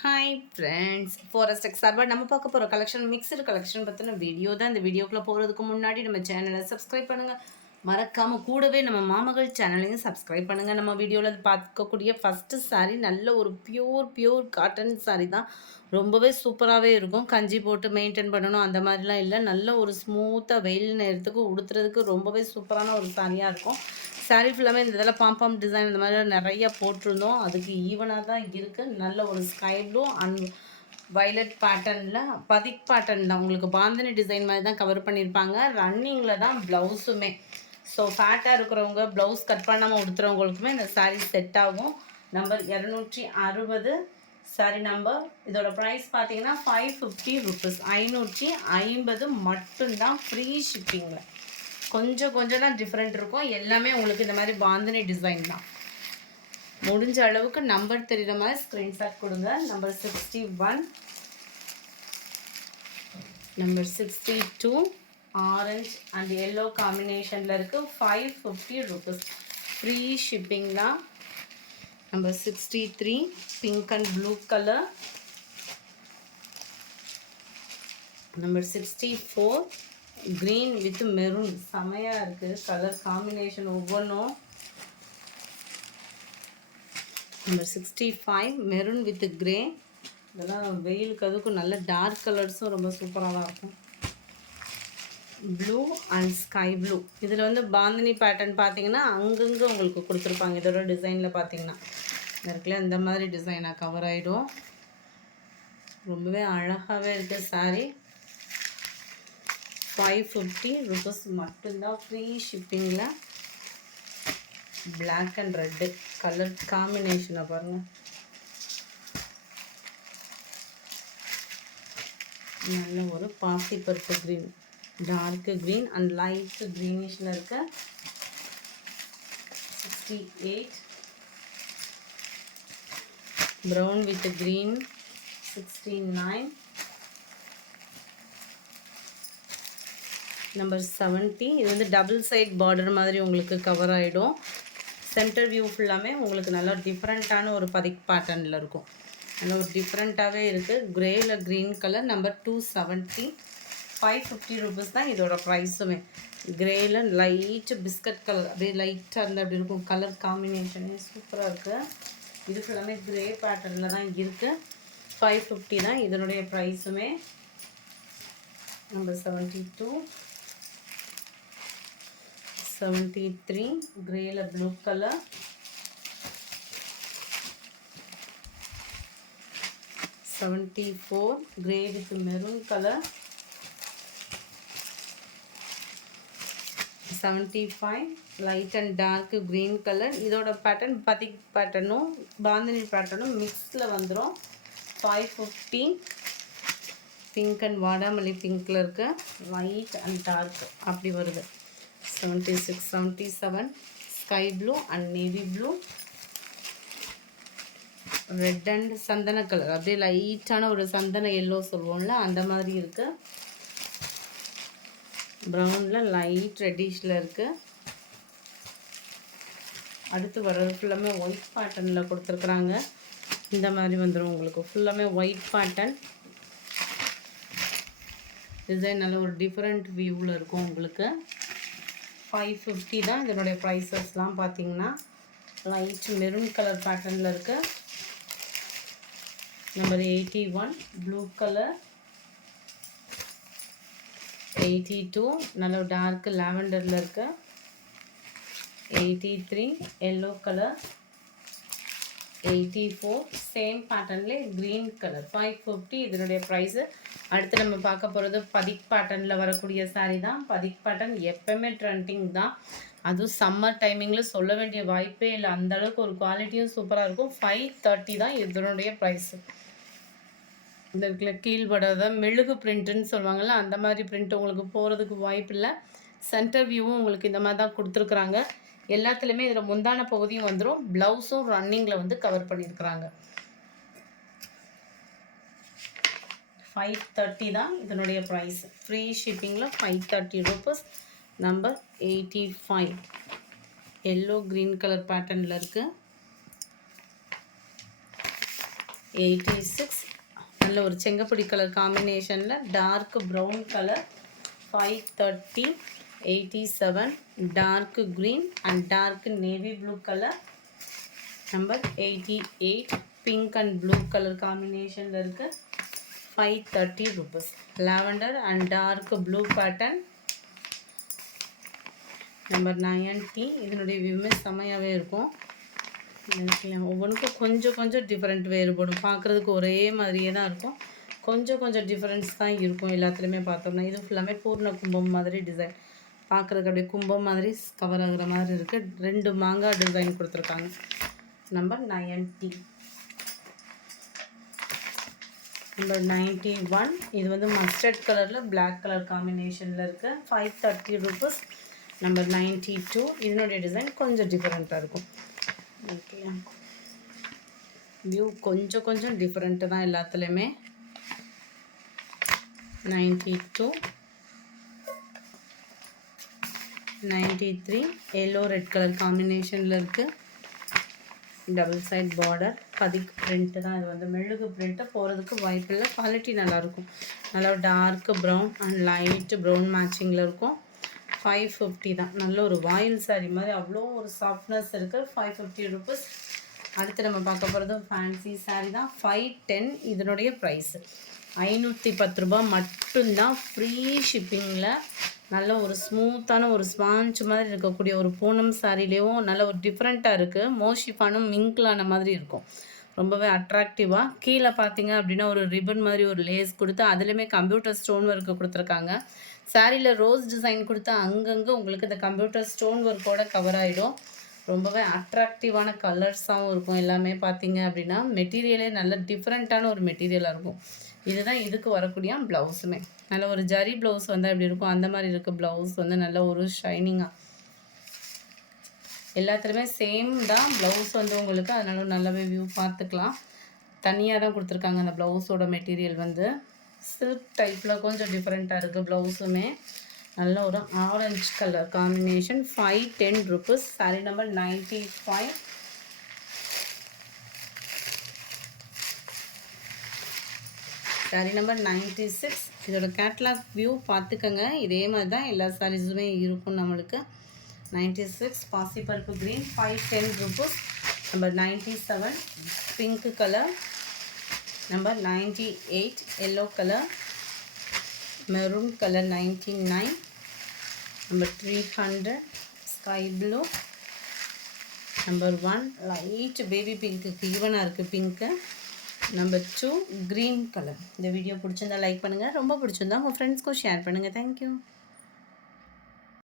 Hi friends, forest X சார்பாக நம்ம பார்க்க போகிற கலெக்ஷன் மிக்சடு கலெக்ஷன் பற்றின வீடியோ தான். இந்த வீடியோக்குள்ளே போகிறதுக்கு முன்னாடி நம்ம சேனலை சப்ஸ்கிரைப் பண்ணுங்கள். மறக்காமல் கூடவே நம்ம மாமகள் சேனலையும் சப்ஸ்கிரைப் பண்ணுங்கள். நம்ம வீடியோவில் பார்க்கக்கூடிய ஃபஸ்ட்டு சாரீ நல்ல ஒரு பியூர் காட்டன் சாரீ தான். ரொம்பவே சூப்பராகவே இருக்கும். கஞ்சி போட்டு மெயின்டைன் பண்ணணும் அந்த மாதிரிலாம் இல்லை. நல்ல ஒரு ஸ்மூத்தாக வெயில் நேரத்துக்கு உடுத்துறதுக்கு ரொம்பவே சூப்பரான ஒரு சாரியாக இருக்கும். சாரீ ஃபுல்லாமே இந்த இதில் பாம்பாம் டிசைன் இந்த மாதிரி நிறையா போட்டிருந்தோம். அதுக்கு ஈவனாக தான் இருக்குது. நல்ல ஒரு ஸ்கை ப்ளூ அண்ட் வயலட் பேட்டர்னில் பதிக் பேட்டர்ன் தான். உங்களுக்கு பாந்தினி டிசைன் மாதிரி தான் கவர் பண்ணியிருப்பாங்க. ரன்னிங்கில் தான் ப்ளவுஸுமே. ஸோ ஃபேட்டாக இருக்கிறவங்க ப்ளவுஸ் கட் பண்ணாமல் உடுத்துறவங்களுக்குமே இந்த சாரீ செட் ஆகும். Number 260 sari number. இதோட ப்ரைஸ் பார்த்தீங்கன்னா 550 ருபீஸ். 550 மட்டும்தான். ஃப்ரீ ஷிப்பிங்கில் கொஞ்சம் தான் டிஃப்ரெண்ட் இருக்கும். எல்லாமே உங்களுக்கு இந்த மாதிரி பாந்தினி டிசைன் தான். முடிஞ்ச அளவுக்கு நம்பர் தெரிகிற மாதிரி ஸ்க்ரீன்ஷாட் கொடுங்க. Number 61, number 62 orange and yellow காம்பினேஷனில் இருக்குது. 550 ருபீஸ். ஃப்ரீ ஷிப்பிங் தான். Number 63 pink and blue colour. Number 64 green with maroon. செமையாக இருக்குது கலர் காம்பினேஷன் ஒவ்வொன்றும். Number 65 maroon with grey. இதெல்லாம் வெயிலுக்கு அதுக்கும் நல்ல டார்க் கலர்ஸும் ரொம்ப சூப்பராக தான் இருக்கும். Blue and sky blue. இதில் வந்து பாந்தினி பேட்டர்ன் பார்த்தீங்கன்னா அங்கங்கே உங்களுக்கு கொடுத்துருப்பாங்க. இதோட டிசைனில் பார்த்தீங்கன்னா இருக்குல்ல இந்த மாதிரி டிசைனாக கவர் ஆகிடும். ரொம்பவே அழகாகவே இருக்குது சாரீ. 550 ருபீஸ் மட்டும்தான். ஃப்ரீ ஷிப்பிங்கில். பிளாக் அண்ட் ரெட்டு கலர் காம்பினேஷனை பாருங்கள். நல்ல ஒரு பாசி பருப்பு green, dark green and light க்ரீனிஷில் இருக்க. 68 ப்ரௌன் வித் க்ரீன். 69 நம்பர் 70. இது வந்து டபுள் சைட் பார்டர் மாதிரி உங்களுக்கு கவர் ஆகிடும். சென்டர் வியூ ஃபுல்லாமே உங்களுக்கு நல்லா டிஃப்ரெண்ட்டான ஒரு பதிக் பேட்டர்னில் இருக்கும். நல்லா ஒரு டிஃப்ரெண்ட்டாகவே இருக்குது. க்ரேயில் க்ரீன் கலர். நம்பர் 270. 550 ருபீஸ் தான் இதோட ப்ரைஸுமே. க்ரேயில் லைட்டு பிஸ்கட் கலர் அப்படியே லைட்டாக இருந்தால் அப்படி இருக்கும். கலர் காம்பினேஷனே சூப்பராக இருக்குது. இது ஃபுல்லாமே க்ரே பேட்டர்னில் தான் இருக்குது. 550 தான் இதனுடைய ப்ரைஸுமே. நம்பர் 72 73 கிரேல blue colour. 74 grey with maroon colour. 75 light and dark green colour. இதோட பேட்டர்ன் பதிக் பேட்டர்னும் பாந்தினி பேட்டர்னும் மிக்ஸில் வந்துடும். 550 பிங்க் அண்ட் வாடாமல்லி பிங்க்கில் இருக்க லைட் அண்ட் டார்க் அப்படி வருது. 76 77 sky blue and navy blue. Red and சந்தன கலர் அப்படியே லைட்டான ஒரு சந்தன எல்லோ சொல்லுவோம்ல அந்த மாதிரி இருக்கு. ப்ரௌனில் லைட் ரெட்டிஷில் இருக்கு. அடுத்து வர்றது ஃபுல்லாமே ஒயிட் பேட்டர்னில் கொடுத்துருக்குறாங்க. இந்த மாதிரி வந்துடும் உங்களுக்கு ஃபுல்லாமே ஒயிட் பேட்டர்ன் டிசைன். நல்ல ஒரு டிஃப்ரெண்ட் வியூவில் இருக்கும் உங்களுக்கு. 550 தான் இதனுடைய ப்ரைஸஸ்லாம் பார்த்தீங்கன்னா. லைட் மெரூன் கலர் பேட்டர்னில் இருக்கு. Number 81 blue colour. 82 நல்ல டார்க் லாவெண்டரில் இருக்கு. 83 எல்லோ கலர். 84 சேம் பேட்டர்ன்லேயே க்ரீன் கலர். 550 இதனுடைய ப்ரைஸு. அடுத்து நம்ம பார்க்க போகிறது பதிக் பேட்டர்னில் வரக்கூடிய சாரீ தான். பதிக் பேட்டர்ன் எப்போவுமே ட்ரெண்டிங் தான். அதுவும் சம்மர் டைமிங்கில் சொல்ல வேண்டிய வாய்ப்பே இல்லை. அந்தளவுக்கு ஒரு குவாலிட்டியும் சூப்பராக இருக்கும். 530 தான் இதனுடைய ப்ரைஸு. இந்த இருக்கிற கீழ்படாத மெழுகு பிரிண்ட்டுன்னு சொல்லுவாங்கள்ல அந்த மாதிரி பிரிண்ட் உங்களுக்கு போகிறதுக்கு வாய்ப்பு இல்லை. சென்டர் வியூவும் உங்களுக்கு இந்த மாதிரி தான் கொடுத்துருக்குறாங்க. எல்லாத்துலேயுமே இதில் முந்தான பகுதியும் வந்துடும். ப்ளவுஸும் ரன்னிங்கில் வந்து கவர் பண்ணியிருக்கிறாங்க. 530 தான் இதனுடைய ப்ரைஸ். ஃப்ரீ ஷிப்பிங்கில் 530 rupees. Number 85 yellow green colour பேட்டர்னில் இருக்குது. 86. நல்ல ஒரு செங்கப்பொடி கலர் காம்பினேஷனில் dark brown colour 530. 87 dark green and dark navy blue colour. Number 88 pink and blue colour காம்பினேஷனில் இருக்குது 530 rupees. Lavender and dark blue pattern. Number 90. இதனுடைய வியூமே செம்மையாகவே இருக்கும். ஒவ்வொன்றுக்கும் கொஞ்சம் கொஞ்சம் டிஃப்ரெண்ட் வேறுபடும். பார்க்குறதுக்கு ஒரே மாதிரியே தான் இருக்கும், கொஞ்சம் கொஞ்சம் டிஃப்ரென்ஸ் தான் இருக்கும் எல்லாத்துலேயுமே பார்த்தோம்னா. இது ஃபுல்லாமே பூர்ண கும்பம் மாதிரி டிசைன், பார்க்குறதுக்கு அப்படியே கும்பம் மாதிரி கவர் ஆகுற மாதிரி இருக்குது. 2 மாங்காய் டிசைன் கொடுத்துருக்காங்க. நம்பர் 90. நம்பர் 91. இது வந்து மஸ்டர்ட் கலரில் பிளாக் கலர் காம்பினேஷனில் இருக்குது 530 rupees. நம்பர் 92. இதனுடைய டிசைன் கொஞ்சம் டிஃப்ரெண்ட்டாக இருக்கும். ஓகே, வியூ கொஞ்சம் கொஞ்சம் டிஃப்ரெண்ட்டு தான் எல்லாத்துலேயுமே. 92. 93 எல்லோ ரெட் கலர் காம்பினேஷனில் இருக்குது. டபுள் சைட் பார்டர், பதிக்கு பிரிண்ட்டு தான். இது வந்து மெழுகு பிரிண்ட்டு, போகிறதுக்கு வாய்ப்பில்லை. குவாலிட்டி நல்லாயிருக்கும். நல்லா dark brown and light brown மேட்சிங்கில் இருக்கும். 550 தான். நல்ல ஒரு வாயில் சாரி மாதிரி அவ்வளோ ஒரு சாஃப்ட்னஸ் இருக்குது. 550 rupees. அடுத்து நம்ம பார்க்க போகிறது ஃபேன்சி சாரீ தான். 510 இதனுடைய ப்ரைஸு 510 ரூபா மட்டும்தான். ஃப்ரீ ஷிப்பிங்கில் நல்ல ஒரு ஸ்மூத்தான ஒரு ஸ்பாஞ்ச் மாதிரி இருக்கக்கூடிய ஒரு பூனம் சாரிலேயும் நல்ல ஒரு டிஃப்ரெண்ட்டாக இருக்குது. மோஷிஃபானும் மிங்க்லான மாதிரி இருக்கும், ரொம்பவே அட்ராக்டிவாக. கீழே பார்த்தீங்க அப்படின்னா ஒரு ரிப்பன் மாதிரி ஒரு லேஸ் கொடுத்து அதுலேயுமே கம்ப்யூட்டர் ஸ்டோன் ஒர்க்கு கொடுத்துருக்காங்க. சாரியில் ரோஸ் டிசைன் கொடுத்து அங்கங்கே உங்களுக்கு இந்த கம்ப்யூட்டர் ஸ்டோன் ஒர்க்கோட கவர் ஆகிடும். ரொம்பவே அட்ராக்டிவான கலர்ஸாகவும் இருக்கும். எல்லாமே பார்த்தீங்க அப்படின்னா மெட்டீரியலே நல்ல டிஃப்ரெண்ட்டான ஒரு மெட்டீரியலாக இருக்கும். இதுதான் இதுக்கு வரக்கூடிய ப்ளவுஸுமே. நல்ல ஒரு ஜரி ப்ளவுஸ் வந்து எப்படி இருக்கும் அந்த மாதிரி இருக்குது. ப்ளவுஸ் வந்து நல்ல ஒரு ஷைனிங்காக, எல்லாத்துலேயுமே சேம் தான் ப்ளவுஸ் வந்து உங்களுக்கு. அதனால நல்லாவே வியூ பார்த்துக்கலாம். தனியாக தான் கொடுத்துருக்காங்க அந்த ப்ளவுஸோட மெட்டீரியல் வந்து. சில்க் டைப்பில் கொஞ்சம் டிஃப்ரெண்ட்டாக இருக்குது ப்ளவுஸுமே. நல்ல ஒரு orange colour combination. 510 rupees. Sorry number 95. Sorry number 96. இதோட கேட்லாக் வியூ பார்த்துக்கங்க. இதே மாதிரி தான் எல்லா சாரீஸுமே இருக்கும் நம்மளுக்கு. 96 பாசிப்பருப்பு green 510 rupees. Number 97 pink colour. Number 98 yellow colour. Maroon colour 99. Number 300 sky blue. Number 1 light baby பிங்க்குக்கு ஈவனாக இருக்குது பிங்க்கு. Number 2 green colour. இந்த வீடியோ பிடிச்சிருந்தா லைக் பண்ணுங்கள், ரொம்ப பிடிச்சிருந்தா உங்கள் ஃப்ரெண்ட்ஸ்க்கும் ஷேர் பண்ணுங்கள். தேங்க்யூ.